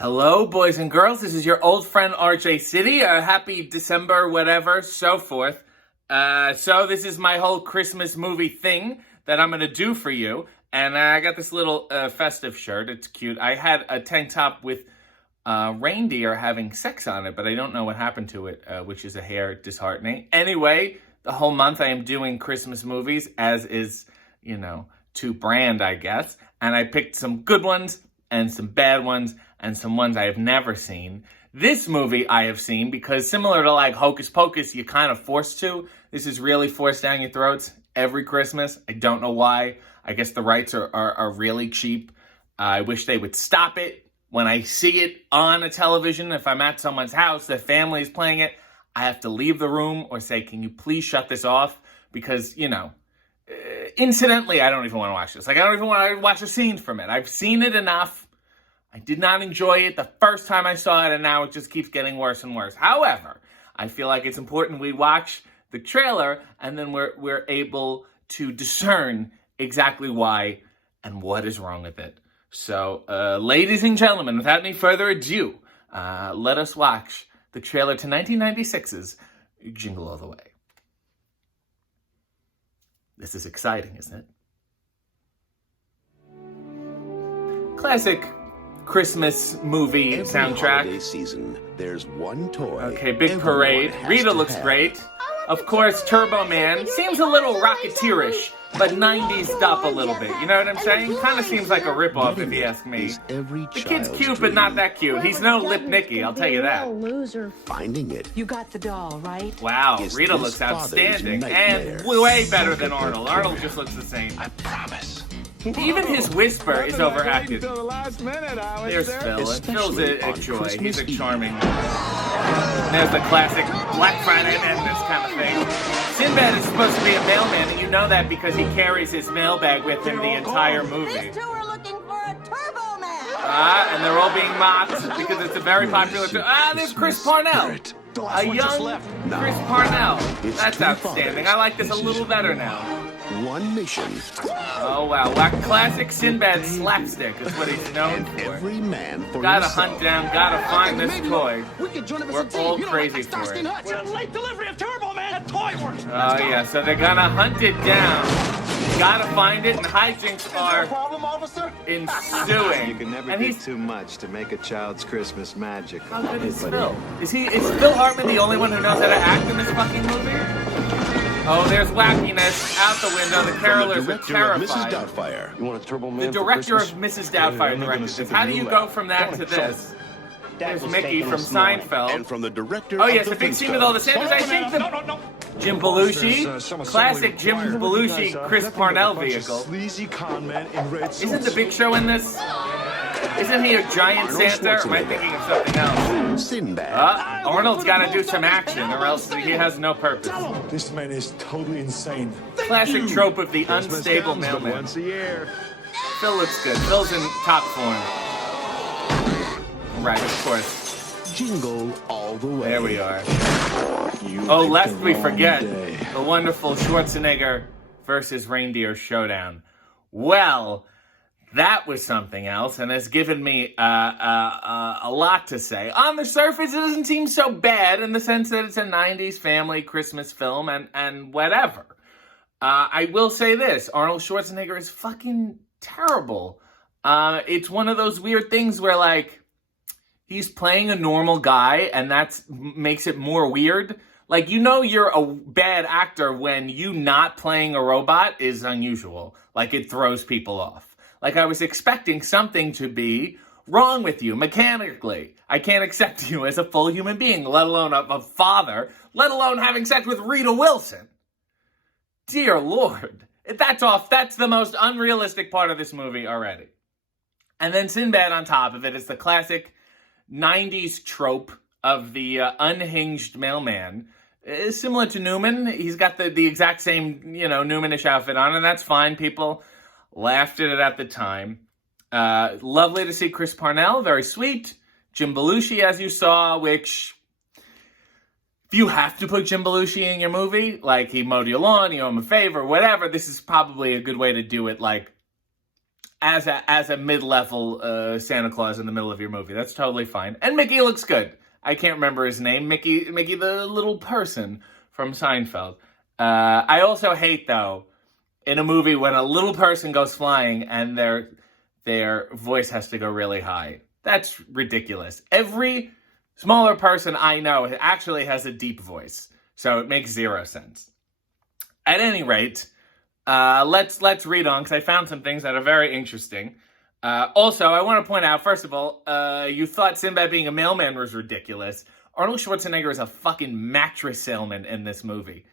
Hello, boys and girls. This is your old friend RJ City. Happy December, whatever, so forth. So this is my whole Christmas movie thing that I'm going to do for you. And I got this little festive shirt. It's cute. I had a tank top with reindeer having sex on it, but I don't know what happened to it, which is a hair disheartening. Anyway, the whole month I am doing Christmas movies, as is, to brand, I guess. And I picked some good ones and some bad ones and some ones I have never seen. This movie I have seen because similar to like Hocus Pocus, you're kind of forced to. This is really forced down your throats every Christmas. I don't know why. I guess the rights are really cheap. I wish they would stop it. When I see it on a television, if I'm at someone's house, their family is playing it, I have to leave the room or say, can you please shut this off? Because, incidentally, I don't even want to watch this. Like, I don't even want to watch a scene from it. I've seen it enough. I did not enjoy it the first time I saw it, and now it just keeps getting worse and worse. However, I feel like it's important we watch the trailer, and then we're able to discern exactly why and what is wrong with it. So, ladies and gentlemen, without any further ado, let us watch the trailer to 1996's Jingle All the Way. This is exciting, isn't it? Classic Christmas movie soundtrack. Holiday season, there's one toy. Okay, big parade. Rita looks great. Of course, Turbo Man seems a little Rocketeerish, but 90s stuff a little bit. You know what I'm saying? Kind of seems like a ripoff, if you ask me. The kid's cute, but not that cute. He's no Lip Nicky, I'll tell you that. Loser. Finding it. You got the doll, right? Wow, Rita looks outstanding, and way better than Arnold. Arnold just looks the same. I promise. Even his whisper is overacted. Until the last minute, There's Phil, and Phil's a joy. Christmas He's a Eve. charming. There's the classic Black Friday Madness kind of thing. Sinbad is supposed to be a mailman, and you know that because he carries his mailbag with him the entire movie. These two are looking for a Turbo Man. And they're all being mocked because it's a very popular. There's Chris Parnell. A young Chris Parnell. That's outstanding. I like this a little better now. One mission. Oh wow, classic Sinbad slapstick is what he's known for. Every man for Gotta himself. hunt down, gotta find this toy. We're all You know, crazy like for it. We're a late delivery of Turbo Man at Toy Works. Oh yeah, so they're gonna hunt it down. Gotta find it, and hijinks are Problem, officer? ensuing. You can never And get he's too much to make a child's Christmas magical. how good is Phil? Is Phil Hartman the only one who knows how to act in this fucking movie? Oh, there's wackiness out the window. The carolers are Director of Mrs. terrified. Doubtfire. You want a Turbo Man The for director of Christmas? Mrs. Doubtfire I'm not gonna directed sit this. How do with you you go at. from that to this? There's Mickey from Seinfeld. And from the director Oh of yes, the a big scene with all the Santas. I think the Jim Belushi, classic Jim Belushi, Chris Parnell vehicle. Sleazy con man in red suits. Isn't the Big Show in this? Isn't he a giant Santa? Or am I thinking of something else? Sinbad. Arnold's got to do some action, or else he has no purpose. This man is totally insane. Classic trope of the unstable mailman. Once a year. Phil looks good. Phil's in top form. Right, of course. Jingle all the way. There we are. You Oh, picked lest the we wrong forget day. the wonderful Schwarzenegger versus reindeer showdown. Well, that was something else, and has given me a lot to say. On the surface, it doesn't seem so bad in the sense that it's a 90s family Christmas film and whatever. I will say this, Arnold Schwarzenegger is fucking terrible. It's one of those weird things where, like, he's playing a normal guy, and that makes it more weird. Like, you're a bad actor when you not playing a robot is unusual. Like, it throws people off. Like, I was expecting something to be wrong with you mechanically. I can't accept you as a full human being, let alone a father, let alone having sex with Rita Wilson. Dear Lord. That's off. That's the most unrealistic part of this movie already. And then Sinbad on top of it is the classic 90s trope of the unhinged mailman. Similar to Newman. He's got the exact same, Newman-ish outfit on, and that's fine. People laughed at it at the time. Lovely to see Chris Parnell, very sweet. Jim Belushi, as you saw, which, if you have to put Jim Belushi in your movie, like he mowed your lawn, you owe him a favor, whatever, this is probably a good way to do it, like, as a mid-level Santa Claus in the middle of your movie. That's totally fine. And Mickey looks good. I can't remember his name. Mickey the little person from Seinfeld. I also hate, though, in a movie when a little person goes flying and their voice has to go really high. That's ridiculous. Every smaller person I know actually has a deep voice, so it makes zero sense. At any rate, let's read on, because I found some things that are very interesting. Also, I want to point out, first of all, you thought Sinbad being a mailman was ridiculous. Arnold Schwarzenegger is a fucking mattress salesman in this movie.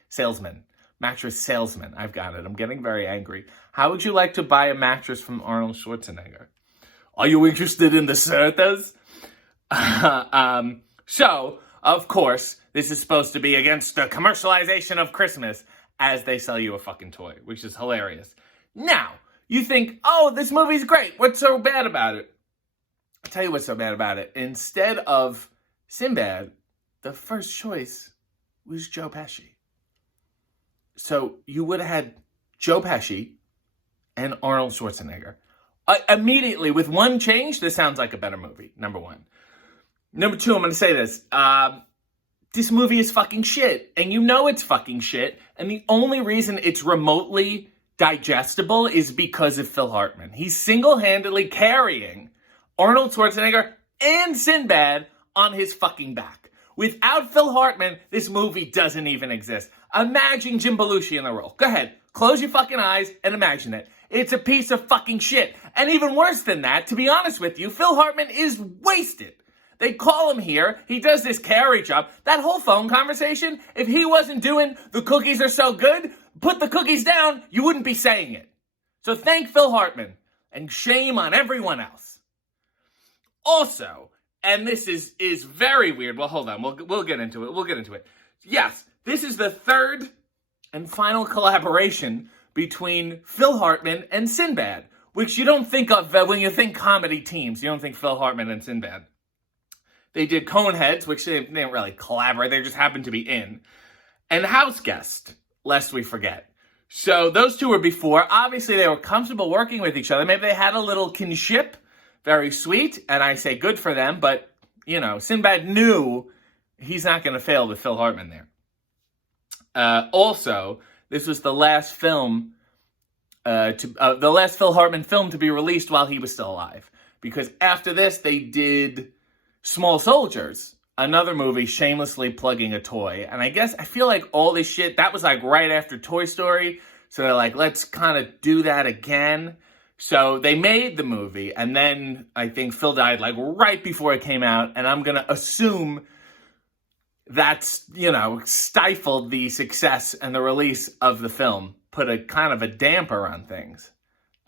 Mattress salesman. I've got it. I'm getting very angry. How would you like to buy a mattress from Arnold Schwarzenegger? Are you interested in the certas? So, of course, this is supposed to be against the commercialization of Christmas as they sell you a fucking toy, which is hilarious. Now, you think, oh, this movie's great. What's so bad about it? I'll tell you what's so bad about it. Instead of Sinbad, the first choice was Joe Pesci. So you would have had Joe Pesci and Arnold Schwarzenegger. Immediately, with one change, this sounds like a better movie, number one. Number two, I'm going to say this. This movie is fucking shit, and you know it's fucking shit, and the only reason it's remotely digestible is because of Phil Hartman. He's single-handedly carrying Arnold Schwarzenegger and Sinbad on his fucking back. Without Phil Hartman, this movie doesn't even exist. Imagine Jim Belushi in the role. Go ahead, close your fucking eyes and imagine it. It's a piece of fucking shit. And even worse than that, to be honest with you, Phil Hartman is wasted. They call him here, he does this carry job. That whole phone conversation, if he wasn't doing the cookies are so good, put the cookies down, you wouldn't be saying it. So thank Phil Hartman, and shame on everyone else. Also, and this is very weird. Well, hold on, we'll get into it. Yes, this is the third and final collaboration between Phil Hartman and Sinbad, which you don't think of when you think comedy teams. You don't think Phil Hartman and Sinbad. They did Coneheads, which they didn't really collaborate. They just happened to be in. And House Guest, lest we forget. So those two were before. Obviously, they were comfortable working with each other. Maybe they had a little kinship. Very sweet. And I say good for them. But, you know, Sinbad knew he's not going to fail with Phil Hartman there. Also, this was the last film, the last Phil Hartman film to be released while he was still alive. Because after this, they did Small Soldiers, another movie shamelessly plugging a toy. And I feel like all this shit, that was like right after Toy Story. So they're like, let's kind of do that again. So they made the movie. And then I think Phil died like right before it came out. And I'm going to assume that's, you know, stifled the success and the release of the film. Put a kind of a damper on things.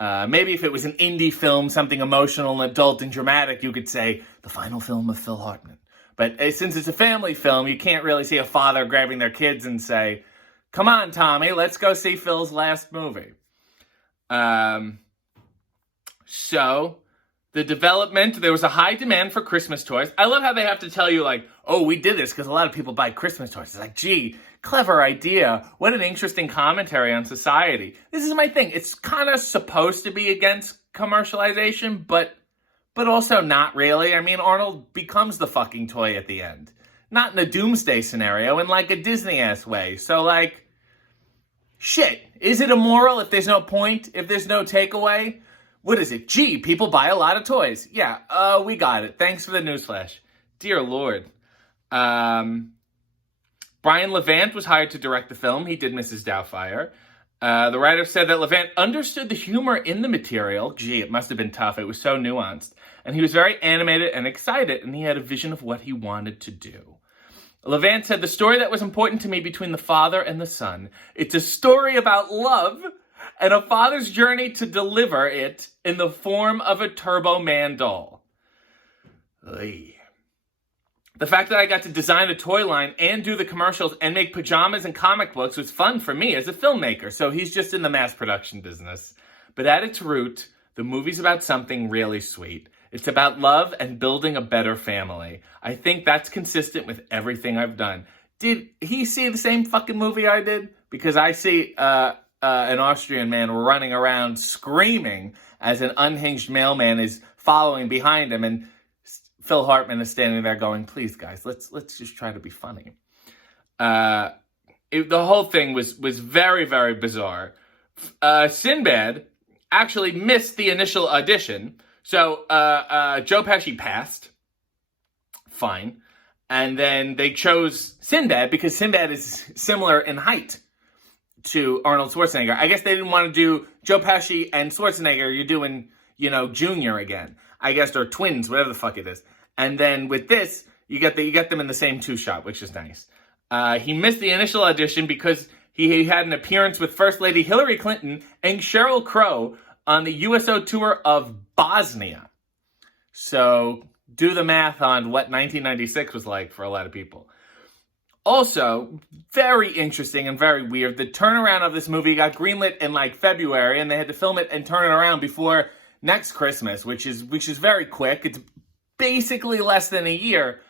Maybe if it was an indie film, something emotional and adult and dramatic, you could say the final film of Phil Hartman. But since it's a family film, you can't really see a father grabbing their kids and say, come on, Tommy, let's go see Phil's last movie. So, the development, there was a high demand for Christmas toys. I love how they have to tell you, like, oh, we did this because a lot of people buy Christmas toys. It's like, gee, clever idea. What an interesting commentary on society. This is my thing. It's kind of supposed to be against commercialization, but also not really. I mean, Arnold becomes the fucking toy at the end. Not in a doomsday scenario, in like a Disney-ass way. So, like, shit. Is it immoral if there's no point? If there's no takeaway? What is it? Gee, people buy a lot of toys. Yeah, we got it. Thanks for the newsflash. Dear Lord. Brian Levant was hired to direct the film. He did Mrs. Doubtfire. The writer said that Levant understood the humor in the material. Gee, it must have been tough. It was so nuanced. And he was very animated and excited, and he had a vision of what he wanted to do. Levant said, the story that was important to me between the father and the son, it's a story about love and a father's journey to deliver it in the form of a Turbo Man doll. Ugh. The fact that I got to design a toy line and do the commercials and make pajamas and comic books was fun for me as a filmmaker, so he's just in the mass production business. But at its root, the movie's about something really sweet. It's about love and building a better family. I think that's consistent with everything I've done. Did he see the same fucking movie I did? Because I see an Austrian man running around screaming as an unhinged mailman is following behind him, and Phil Hartman is standing there going, "Please, guys, let's just try to be funny." The whole thing was very, very bizarre. Sinbad actually missed the initial audition, so Joe Pesci passed. Fine. And then they chose Sinbad because Sinbad is similar in height to Arnold Schwarzenegger. I guess they didn't want to do Joe Pesci and Schwarzenegger. You're doing, Junior again. I guess they're twins, whatever the fuck it is. And then with this, you get them in the same two-shot, which is nice. He missed the initial audition because he had an appearance with First Lady Hillary Clinton and Sheryl Crow on the USO tour of Bosnia. So do the math on what 1996 was like for a lot of people. Also, very interesting and very weird, the turnaround of this movie got greenlit in February, and they had to film it and turn it around before next Christmas, which is very quick. It's basically less than a year.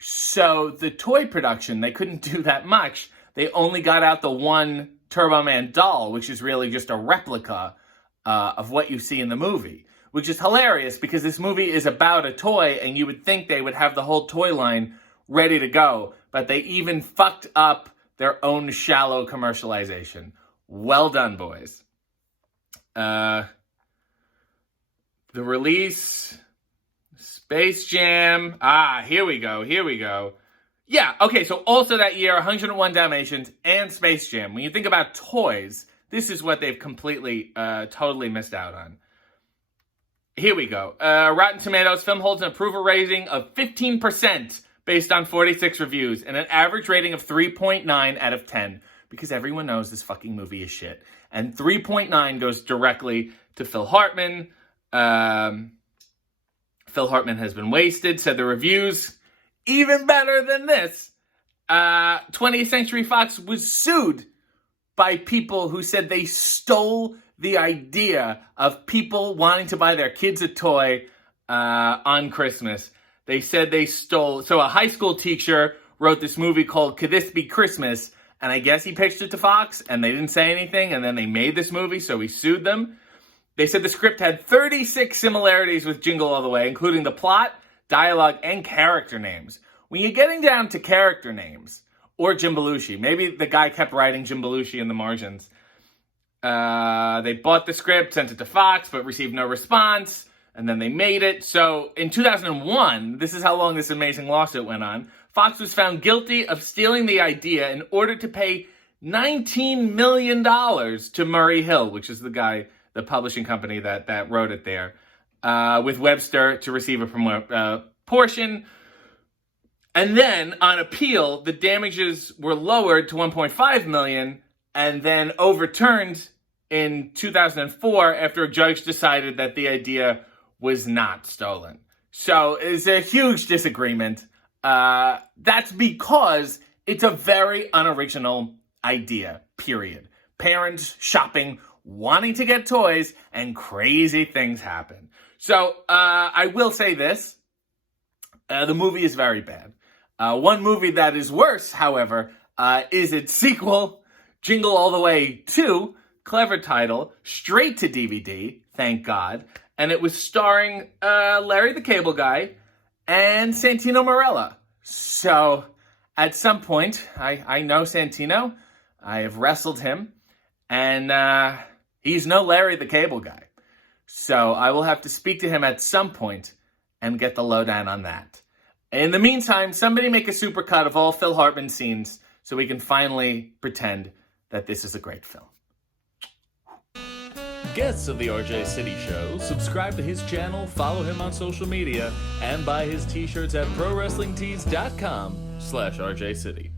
So the toy production, they couldn't do that much. They only got out the one Turbo Man doll, which is really just a replica of what you see in the movie, which is hilarious because this movie is about a toy, and you would think they would have the whole toy line ready to go, but they even fucked up their own shallow commercialization. Well done, boys. The release, Space Jam. Here we go. Yeah, okay, so also that year, 101 Dalmatians and Space Jam. When you think about toys, this is what they've completely, totally missed out on. Here we go. Rotten Tomatoes film holds an approval rating of 15% based on 46 reviews and an average rating of 3.9 out of 10 because everyone knows this fucking movie is shit. And 3.9 goes directly to Phil Hartman. Phil Hartman has been wasted, said the reviews. Even better than this, 20th Century Fox was sued by people who said they stole the idea of people wanting to buy their kids a toy on Christmas. They said they stole. So a high school teacher wrote this movie called Could This Be Christmas? And I guess he pitched it to Fox, and they didn't say anything, and then they made this movie, so he sued them. They said the script had 36 similarities with Jingle All the Way, including the plot, dialogue, and character names. When you're getting down to character names, or Jim Belushi, maybe the guy kept writing Jim Belushi in the margins. They bought the script, sent it to Fox, but received no response, and then they made it. So in 2001, this is how long this amazing lawsuit went on, Fox was found guilty of stealing the idea in order to pay $19 million to Murray Hill, which is the publishing company that wrote it there, with Webster to receive a portion. And then, on appeal, the damages were lowered to $1.5 million and then overturned in 2004 after a judge decided that the idea was not stolen. So it's a huge disagreement. That's because it's a very unoriginal idea, period. Parents shopping, wanting to get toys, and crazy things happen. So I will say this. The movie is very bad. One movie that is worse, however, is its sequel, Jingle All the Way 2, clever title, straight to DVD, thank God. And it was starring Larry the Cable Guy and Santino Marella. So at some point, I know Santino. I have wrestled him. And he's no Larry the Cable Guy. So I will have to speak to him at some point and get the lowdown on that. In the meantime, somebody make a supercut of all Phil Hartman scenes so we can finally pretend that this is a great film. Guests of the RJ City Show, subscribe to his channel, follow him on social media, and buy his t-shirts at ProWrestlingTees.com/RJ City.